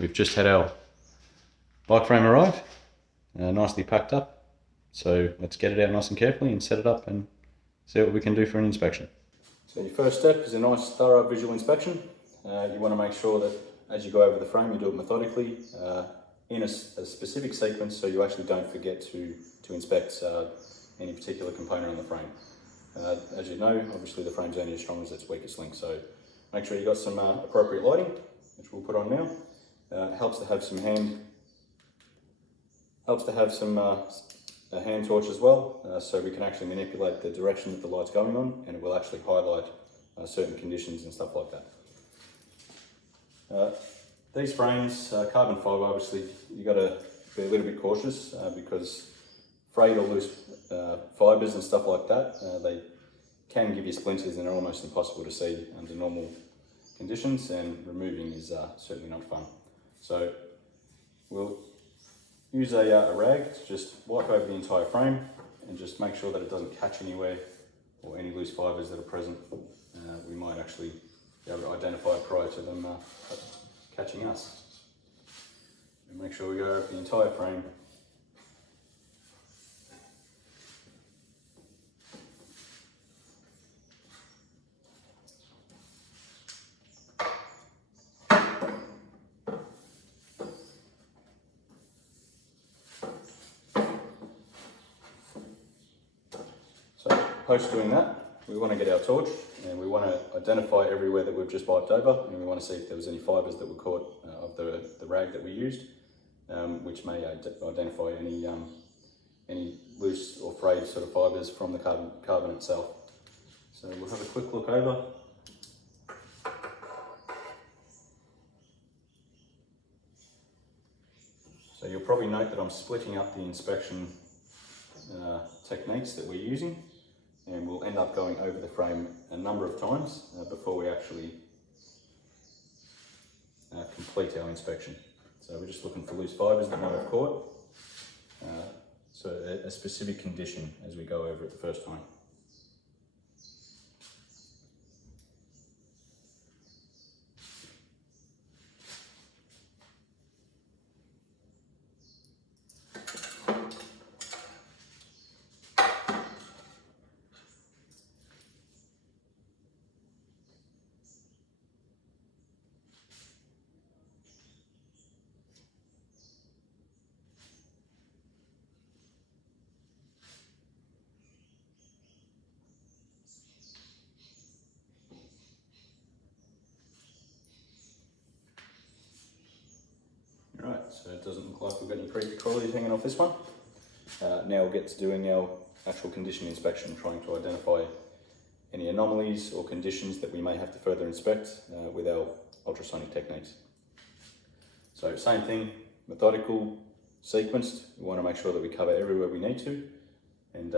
We've just had our bike frame arrive, nicely packed up. So let's get it out nice and carefully and set it up and see what we can do for an inspection. So your first step is a nice thorough visual inspection. You want to make sure that as you go over the frame, you do it methodically in a specific sequence, so you actually don't forget to inspect any particular component on the frame. As you know, obviously the frame's only as strong as its weakest link, so make sure you've got some appropriate lighting, which we'll put on now. Helps to have some hand torch as well, so we can actually manipulate the direction that the light's going on, and it will actually highlight certain conditions and stuff like that. These frames, carbon fibre, obviously you've got to be a little bit cautious because frayed or loose fibres and stuff like that, they can give you splinters and are almost impossible to see under normal conditions, and removing is certainly not fun. So we'll use a rag to just wipe over the entire frame and just make sure that it doesn't catch anywhere or any loose fibres that are present. We might actually be able to identify it prior to them catching us. And make sure we go over the entire frame. So post doing that, we want to get our torch and we want to identify everywhere that we've just wiped over, and we want to see if there was any fibres that were caught of the rag that we used, which may identify any loose or frayed sort of fibres from the carbon itself. So we'll have a quick look over. So you'll probably note that I'm splitting up the inspection techniques that we're using, and we'll end up going over the frame a number of times before we actually complete our inspection. So we're just looking for loose fibres that might have caught, so a specific condition as we go over it the first time. Right, so it doesn't look like we've got any creepy crawlies hanging off this one. Now we'll get to doing our actual condition inspection, trying to identify any anomalies or conditions that we may have to further inspect with our ultrasonic techniques. So same thing, methodical, sequenced. We want to make sure that we cover everywhere we need to, and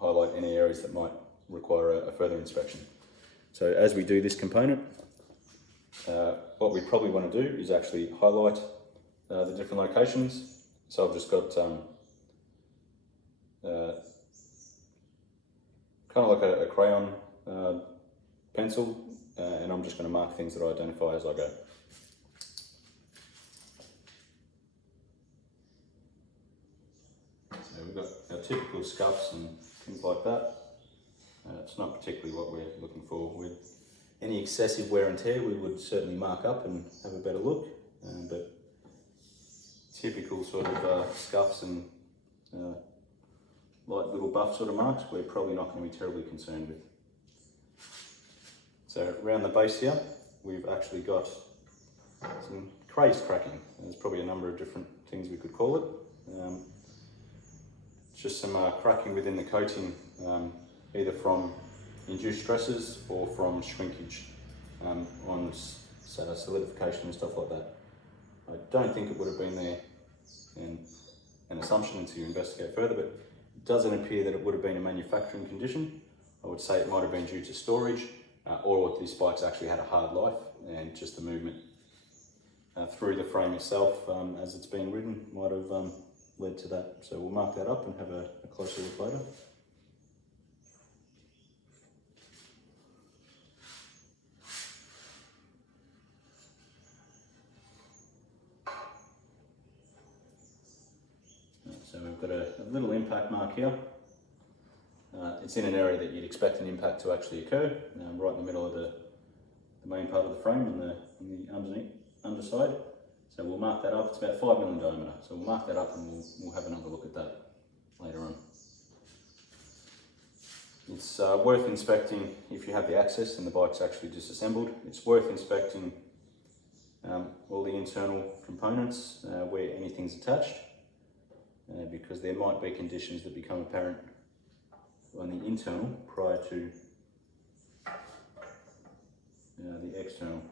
highlight any areas that might require a further inspection. So as we do this component, what we probably want to do is actually highlight the different locations. So I've just got kind of like a crayon pencil, and I'm just going to mark things that I identify as I go. So we've got our typical scuffs and things like that. It's not particularly what we're looking for. With any excessive wear and tear, we would certainly mark up and have a better look, but typical sort of scuffs and light little buff sort of marks, we're probably not going to be terribly concerned with. So around the base here, we've actually got some craze cracking. There's probably a number of different things we could call it. It's just some cracking within the coating, either from induced stresses or from shrinkage on solidification and stuff like that. I don't think it would have been there, and an assumption until you investigate further, but it doesn't appear that it would have been a manufacturing condition. I would say it might have been due to storage, or these spikes actually had a hard life, and just the movement through the frame itself as it's being ridden might have led to that. So we'll mark that up and have a closer look later. we've got a little impact mark here. It's in an area that you'd expect an impact to actually occur, right in the middle of the main part of the frame on the underside. So we'll mark that up. It's about 5 mm diameter. So we'll mark that up and we'll have another look at that later on. It's worth inspecting if you have the access and the bike's actually disassembled. It's worth inspecting all the internal components where anything's attached, because there might be conditions that become apparent on the internal prior to the external.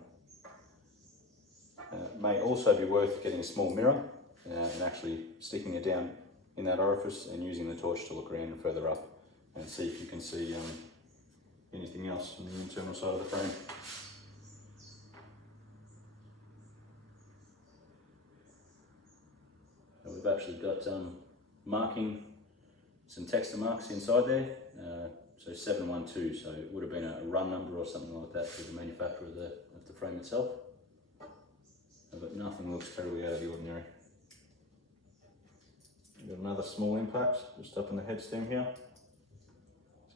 May also be worth getting a small mirror and actually sticking it down in that orifice and using the torch to look around and further up and see if you can see anything else on the internal side of the frame. We've actually got marking, some texture marks inside there, so 712, so it would have been a run number or something like that for the manufacturer of the frame itself. But nothing looks terribly out of the ordinary. We've got another small impact just up in the head stem here,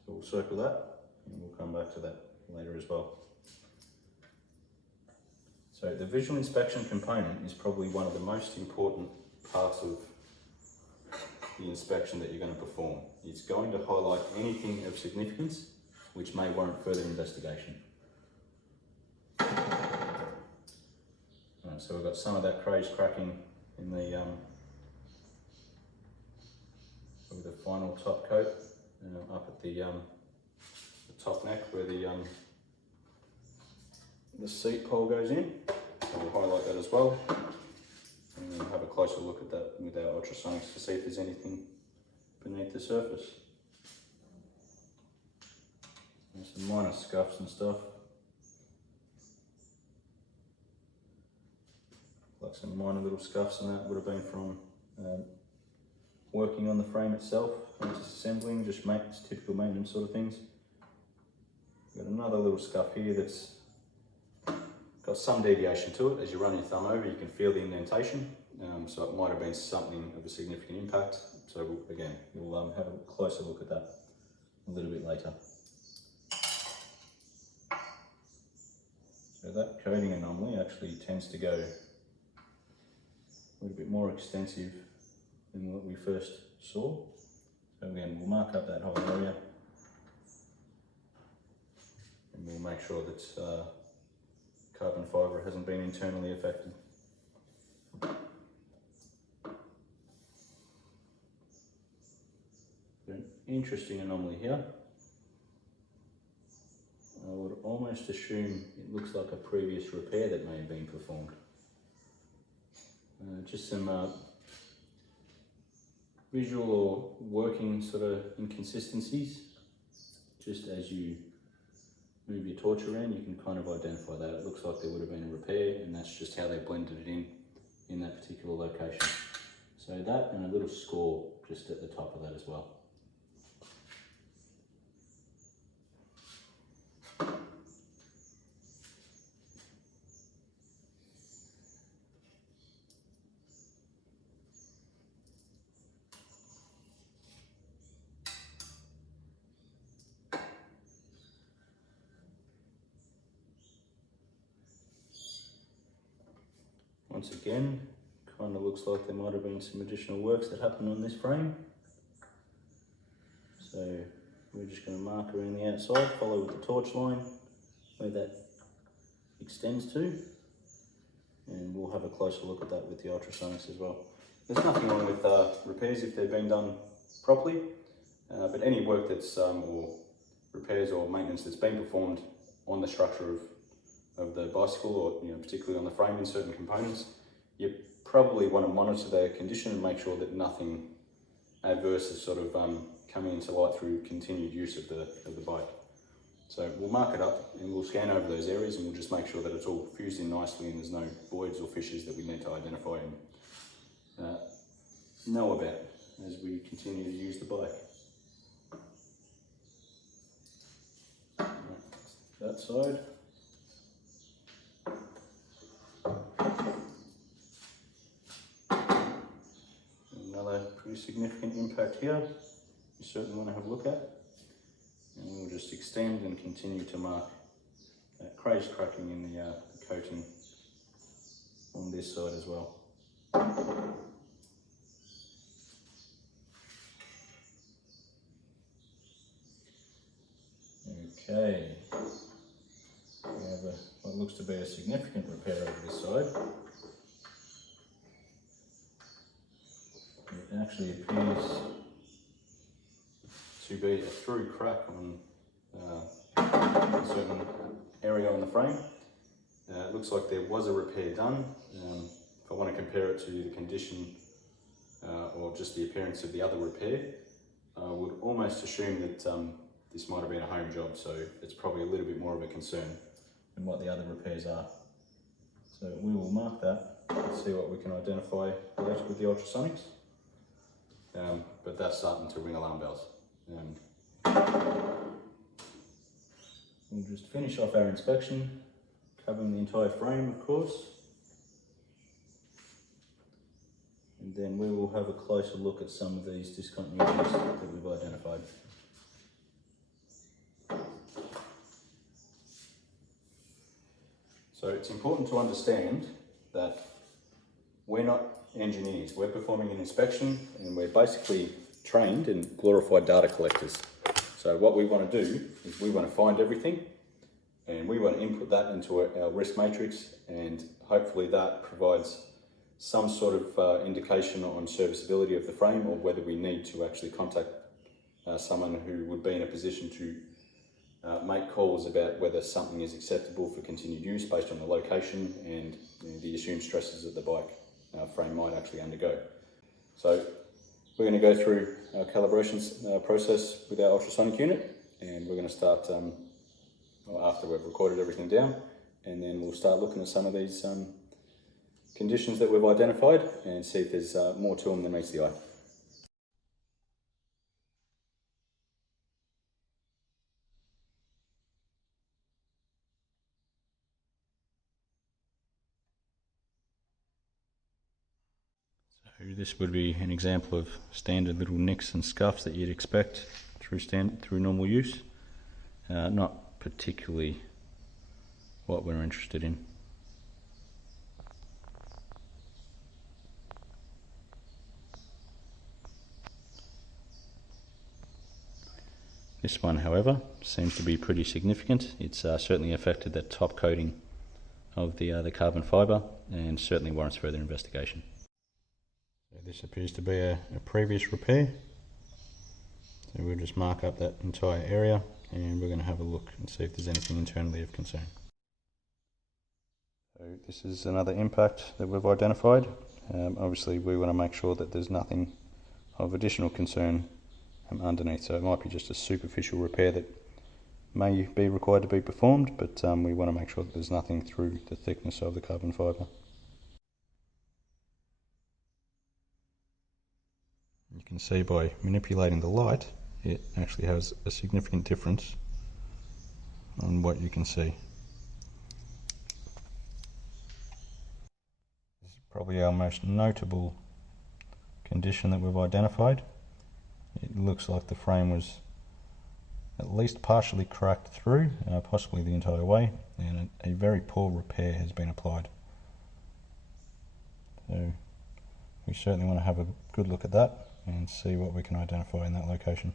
so we'll circle that and we'll come back to that later as well. So the visual inspection component is probably one of the most important parts of the inspection that you're going to perform. It's going to highlight anything of significance which may warrant further investigation. Right, so we've got some of that craze cracking in the with the final top coat up at the top neck where the seat pole goes in. So we'll highlight that as well. And we'll have a closer look at that with our ultrasonics to see if there's anything beneath the surface. There's some minor scuffs and stuff. Like some minor little scuffs, and that would have been from working on the frame itself, disassembling, just typical maintenance sort of things. We've got another little scuff here that's got some deviation to it. As you run your thumb over, you can feel the indentation, so it might have been something of a significant impact. So we'll have a closer look at that a little bit later. So that coating anomaly actually tends to go a little bit more extensive than what we first saw. So again, we'll mark up that whole area and we'll make sure that carbon fibre hasn't been internally affected. An interesting anomaly here. I would almost assume it looks like a previous repair that may have been performed. Just some visual or working sort of inconsistencies. Just as you move your torch around, you can kind of identify that. It looks like there would have been a repair, and that's just how they blended it in that particular location. So that and a little score just at the top of that as well. Once again, kind of looks like there might have been some additional works that happened on this frame. So we're just going to mark around the outside, follow with the torch line where that extends to, and we'll have a closer look at that with the ultrasonics as well. There's nothing wrong with repairs if they've been done properly, but any work that's or repairs or maintenance that's been performed on the structure of the bicycle, or particularly on the frame in certain components, you probably want to monitor their condition and make sure that nothing adverse is sort of coming into light through continued use of the bike. So we'll mark it up and we'll scan over those areas and we'll just make sure that it's all fused in nicely and there's no voids or fissures that we need to identify and know about as we continue to use the bike. That side. Another pretty pretty significant impact here. You certainly want to have a look at. And we'll just extend and continue to mark that craze cracking in the coating on this side as well. Okay, we have what looks to be a significant repair over this side. It actually appears to be a through crack on a certain area on the frame. It looks like there was a repair done. If I want to compare it to the condition or just the appearance of the other repair, I would almost assume that this might have been a home job, so it's probably a little bit more of a concern than what the other repairs are. So we will mark that and see what we can identify later with the ultrasonics. But that's starting to ring alarm bells. We'll just finish off our inspection, covering the entire frame, of course. And then we will have a closer look at some of these discontinuities that we've identified. So it's important to understand that we're not engineers. We're performing an inspection and we're basically trained and glorified data collectors. So what we want to do is we want to find everything and we want to input that into our risk matrix, and hopefully that provides some sort of indication on serviceability of the frame, or whether we need to actually contact someone who would be in a position to make calls about whether something is acceptable for continued use based on the location and the assumed stresses that the bike frame might actually undergo. So we're going to go through our calibration process with our ultrasonic unit, and we're going to start after we've recorded everything down, and then we'll start looking at some of these conditions that we've identified and see if there's more to them than meets the eye. So this would be an example of standard little nicks and scuffs that you'd expect through normal use. Not particularly what we're interested in. This one, however, seems to be pretty significant. It's certainly affected that top coating of the carbon fibre, and certainly warrants further investigation. So this appears to be a previous repair. So we'll just mark up that entire area, and we're going to have a look and see if there's anything internally of concern. So this is another impact that we've identified. Obviously we want to make sure that there's nothing of additional concern underneath, so it might be just a superficial repair that may be required to be performed, but we want to make sure that there's nothing through the thickness of the carbon fibre. You can see by manipulating the light, it actually has a significant difference on what you can see. This is probably our most notable condition that we've identified. It looks like the frame was at least partially cracked through, possibly the entire way, and a very poor repair has been applied. So we certainly want to have a good look at that and see what we can identify in that location.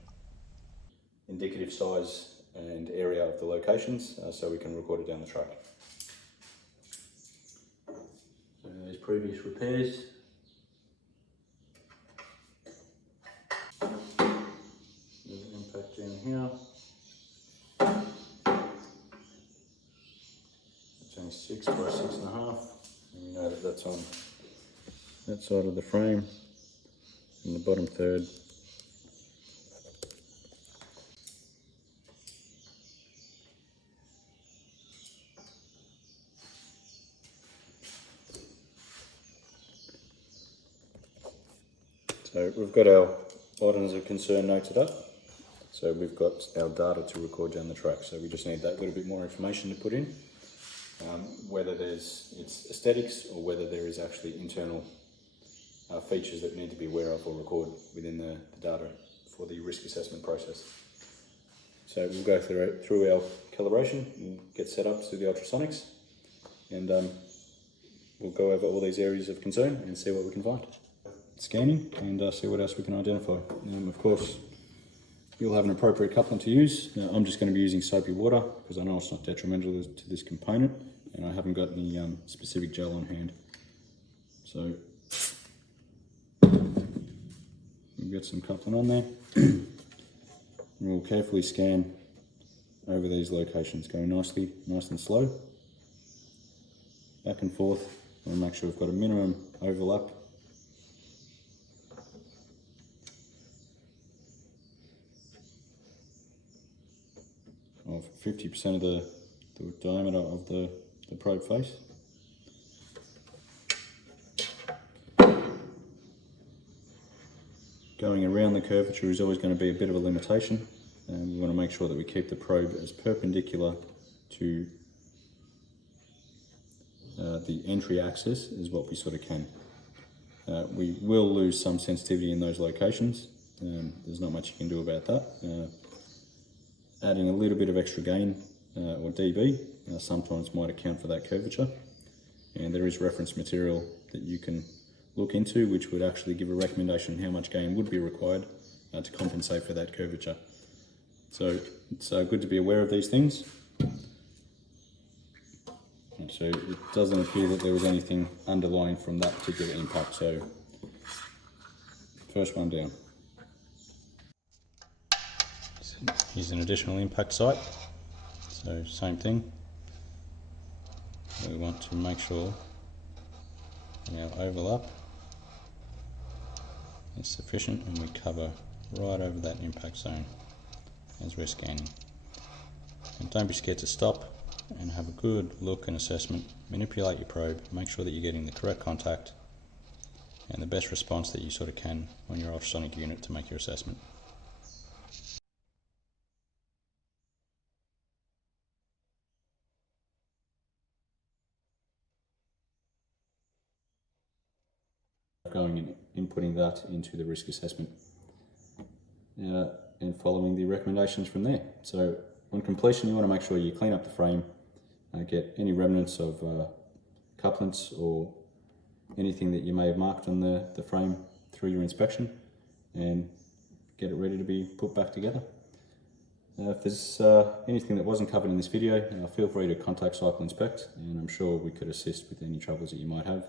Indicative size and area of the locations, so we can record it down the track. So those previous repairs. Impact down here. It's only 6 by 6.5, and we know that that's on that side of the frame, in the bottom third. So we've got our items of concern noted up. So we've got our data to record down the track. So we just need that little bit more information to put in, whether it's aesthetics or whether there is actually internal features that need to be aware of or record within the data for the risk assessment process. So we'll go through our calibration, we'll get set up to the ultrasonics, and we'll go over all these areas of concern and see what we can find. Scanning and see what else we can identify. Of course, you'll have an appropriate coupling to use. I'm just going to be using soapy water because I know it's not detrimental to this component, and I haven't got any specific gel on hand. So we'll get some coupling on there. And we'll carefully scan over these locations, going nice and slow, back and forth. We'll make sure we've got a minimum overlap. Of 50% of the diameter of the probe face. Going around the curvature is always going to be a bit of a limitation, and we want to make sure that we keep the probe as perpendicular to the entry axis as what we sort of can. We will lose some sensitivity in those locations. There's not much you can do about that. Adding a little bit of extra gain or dB sometimes might account for that curvature, and there is reference material that you can look into which would actually give a recommendation on how much gain would be required to compensate for that curvature. So it's good to be aware of these things. And so it doesn't appear that there was anything underlying from that particular impact, so first one down. Here's an additional impact site, so same thing. We want to make sure our overlap is sufficient and we cover right over that impact zone as we're scanning. And don't be scared to stop and have a good look and assessment. Manipulate your probe, make sure that you're getting the correct contact and the best response that you sort of can on your ultrasonic unit to make your assessment. Going and inputting that into the risk assessment and following the recommendations from there. So on completion, you want to make sure you clean up the frame, get any remnants of couplants or anything that you may have marked on the frame through your inspection, and get it ready to be put back together. If there's anything that wasn't covered in this video, feel free to contact Cycle Inspect, and I'm sure we could assist with any troubles that you might have.